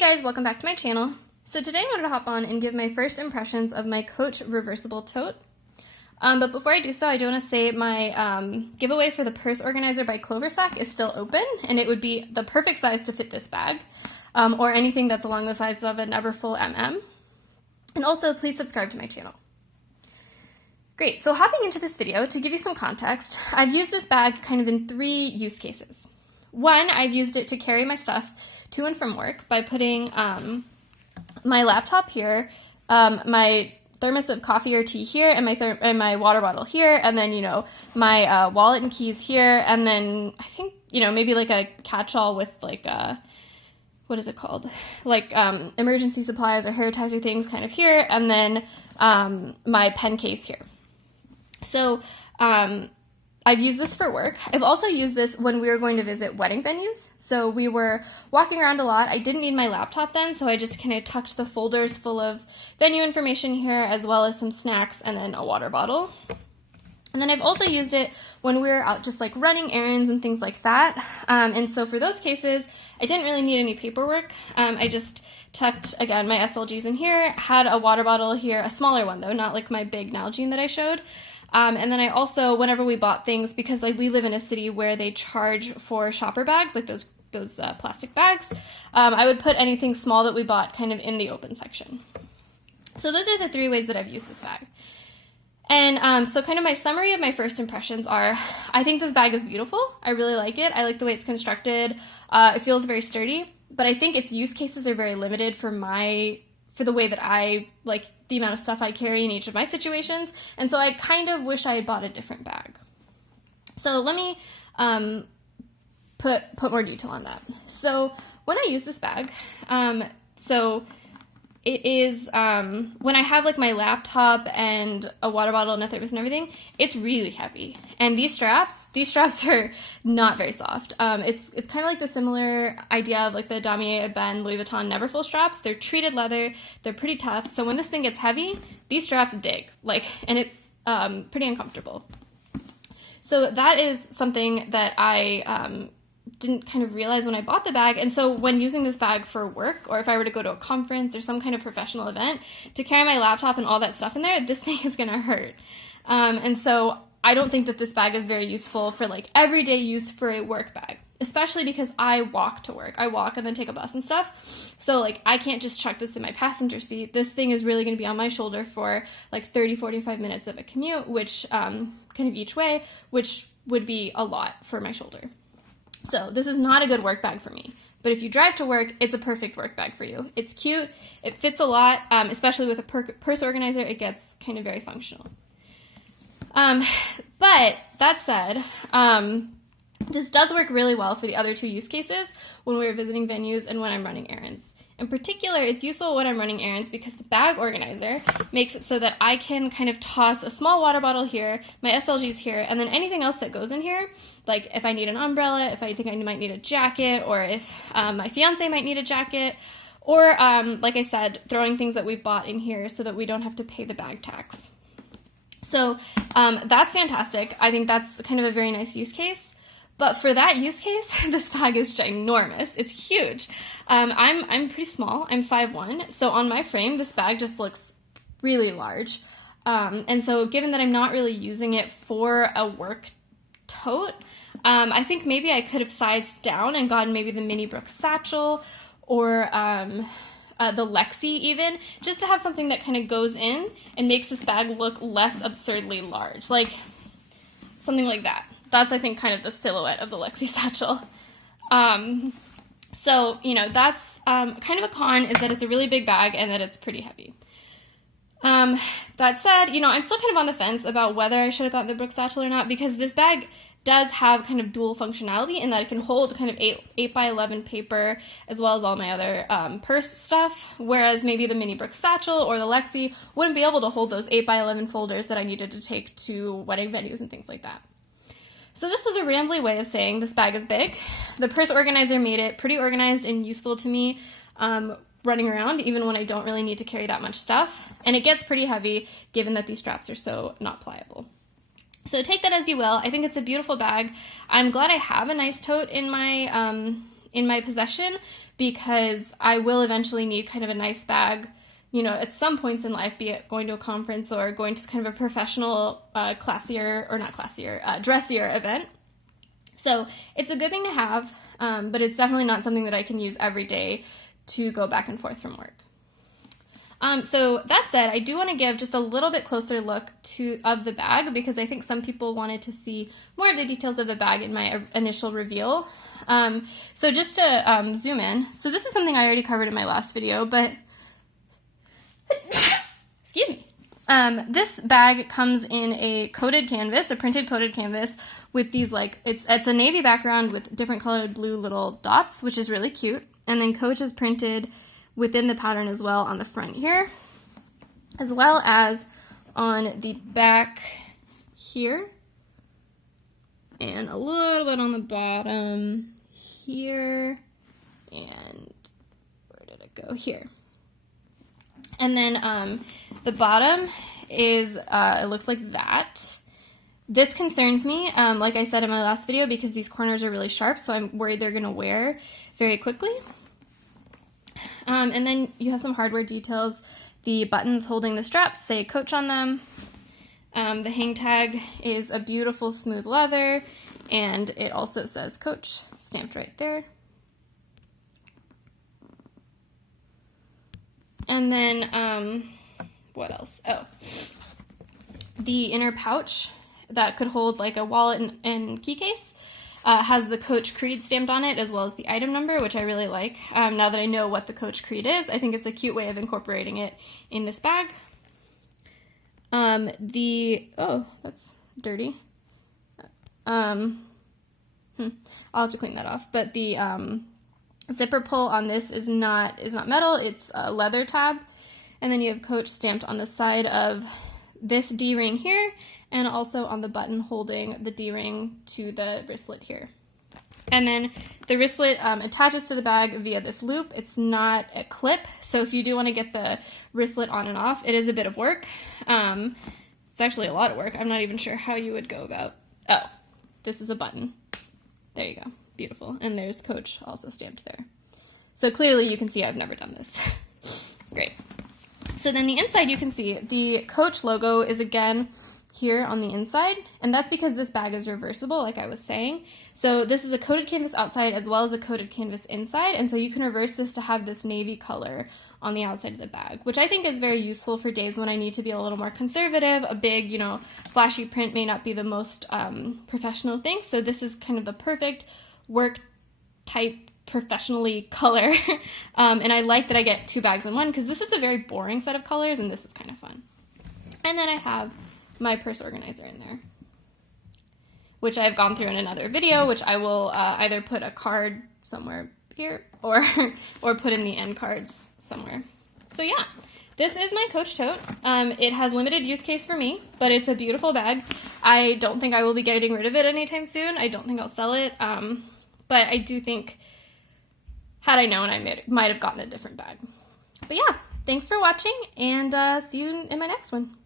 Hey guys, welcome back to my channel. So today I wanted to hop on and give my first impressions of my Coach Reversible Tote. But before I do so, I do want to say my giveaway for the purse organizer by Cloversack is still open, and it would be the perfect size to fit this bag, or anything that's along the size of a Neverfull MM. And also, please subscribe to my channel. Great, so hopping into this video, to give you some context, I've used this bag kind of in 3 use cases. One, I've used it to carry my stuff to and from work by putting my laptop here, my thermos of coffee or tea here, and my water bottle here, and then, you know, my wallet and keys here, and then I think, you know, maybe like a catch-all with like what is it called? Like emergency supplies or hair ties or things kind of here, and then my pen case here. So I've used this for work. I've also used this when we were going to visit wedding venues. So we were walking around a lot. I didn't need my laptop then, so I just kind of tucked the folders full of venue information here, as well as some snacks and then a water bottle. And then I've also used it when we were out just like running errands and things like that. And so for those cases, I didn't really need any paperwork. I just tucked, again, my SLGs in here, had a water bottle here, a smaller one though, not like my big Nalgene that I showed. And then I also, whenever we bought things, because like we live in a city where they charge for shopper bags, like those plastic bags, I would put anything small that we bought kind of in the open section. So those are the 3 ways that I've used this bag. And so kind of my summary of my first impressions are, I think this bag is beautiful. I really like it. I like the way it's constructed. It feels very sturdy, but I think its use cases are very limited for the way that I like the amount of stuff I carry in each of my situations, and so I kind of wish I had bought a different bag. So let me put more detail on that. So when I use this bag, so it is when I have like my laptop and a water bottle and a thermos and everything, it's really heavy. And these straps are not very soft. It's kind of like the similar idea of like the Damier Ebene Louis Vuitton Neverfull straps. They're treated leather. They're pretty tough. So when this thing gets heavy, these straps dig, and it's pretty uncomfortable. So that is something that I didn't kind of realize when I bought the bag. And so when using this bag for work, or if I were to go to a conference or some kind of professional event, to carry my laptop and all that stuff in there, this thing is gonna hurt. And so I don't think that this bag is very useful for like everyday use for a work bag, especially because I walk to work. I walk and then take a bus and stuff. So like I can't just chuck this in my passenger seat. This thing is really gonna be on my shoulder for like 30-45 minutes of a commute, which kind of each way, which would be a lot for my shoulder. So this is not a good work bag for me, but if you drive to work, it's a perfect work bag for you. It's cute, it fits a lot, especially with a purse organizer, it gets kind of very functional. But that said, this does work really well for the other 2 use cases when we were visiting venues and when I'm running errands. In particular, it's useful when I'm running errands because the bag organizer makes it so that I can kind of toss a small water bottle here, my SLGs here, and then anything else that goes in here, like if I need an umbrella, if I think I might need a jacket, or if my fiance might need a jacket, or like I said, throwing things that we've bought in here so that we don't have to pay the bag tax. So that's fantastic. I think that's kind of a very nice use case. But for that use case, this bag is ginormous. It's huge. I'm pretty small. I'm 5'1", so on my frame, this bag just looks really large. And so given that I'm not really using it for a work tote, I think maybe I could have sized down and gotten maybe the Mini Brooks satchel, or the Lexi even, just to have something that kind of goes in and makes this bag look less absurdly large, like something like that. That's, I think, kind of the silhouette of the Lexi satchel. So, you know, that's kind of a con, is that it's a really big bag and that it's pretty heavy. That said, you know, I'm still kind of on the fence about whether I should have gotten the Brooks satchel or not, because this bag does have kind of dual functionality in that it can hold kind of 8x11 paper as well as all my other purse stuff, whereas maybe the Mini Brooks satchel or the Lexi wouldn't be able to hold those 8x11 folders that I needed to take to wedding venues and things like that. So this was a rambly way of saying this bag is big. The purse organizer made it pretty organized and useful to me running around, even when I don't really need to carry that much stuff. And it gets pretty heavy, given that these straps are so not pliable. So take that as you will. I think it's a beautiful bag. I'm glad I have a nice tote in my possession, because I will eventually need kind of a nice bag, you know, at some points in life, be it going to a conference or going to kind of a professional, dressier event. So it's a good thing to have, but it's definitely not something that I can use every day to go back and forth from work. So that said, I do want to give just a little bit closer look of the bag, because I think some people wanted to see more of the details of the bag in my initial reveal. So just to zoom in, so this is something I already covered in my last video, but excuse me. This bag comes in a coated canvas, a printed coated canvas, with these it's a navy background with different colored blue little dots, which is really cute. And then Coach is printed within the pattern as well on the front here, as well as on the back here, and a little bit on the bottom here, and where did it go? Here. And then the bottom is, it looks like that. This concerns me, like I said in my last video, because these corners are really sharp, so I'm worried they're gonna wear very quickly. And then you have some hardware details. The buttons holding the straps say Coach on them. The hang tag is a beautiful smooth leather, and it also says Coach stamped right there. And then, what else? Oh, the inner pouch that could hold like a wallet and key case has the Coach Creed stamped on it, as well as the item number, which I really like. Now that I know what the Coach Creed is, I think it's a cute way of incorporating it in this bag. Oh, that's dirty. I'll have to clean that off. But the zipper pull on this is not metal, it's a leather tab. And then you have Coach stamped on the side of this D-ring here, and also on the button holding the D-ring to the wristlet here. And then the wristlet attaches to the bag via this loop. It's not a clip, so if you do want to get the wristlet on and off, it is a bit of work. It's actually a lot of work. I'm not even sure how you would go about... Oh, this is a button. There you go. Beautiful. And there's Coach also stamped there. So clearly you can see I've never done this. Great. So then the inside, you can see the Coach logo is again here on the inside, and that's because this bag is reversible, like I was saying. So this is a coated canvas outside as well as a coated canvas inside, and so you can reverse this to have this navy color on the outside of the bag, which I think is very useful for days when I need to be a little more conservative. A big, you know, flashy print may not be the most professional thing, so this is kind of the perfect work type professionally color. And I like that I get two bags in one, because this is a very boring set of colors and this is kind of fun. And then I have my purse organizer in there, which I've gone through in another video, which I will either put a card somewhere here or put in the end cards somewhere. So yeah, this is my Coach tote. It has limited use case for me, but it's a beautiful bag. I don't think I will be getting rid of it anytime soon. I don't think I'll sell it, but I do think, had I known, I might have gotten a different bag. But yeah, thanks for watching, and see you in my next one.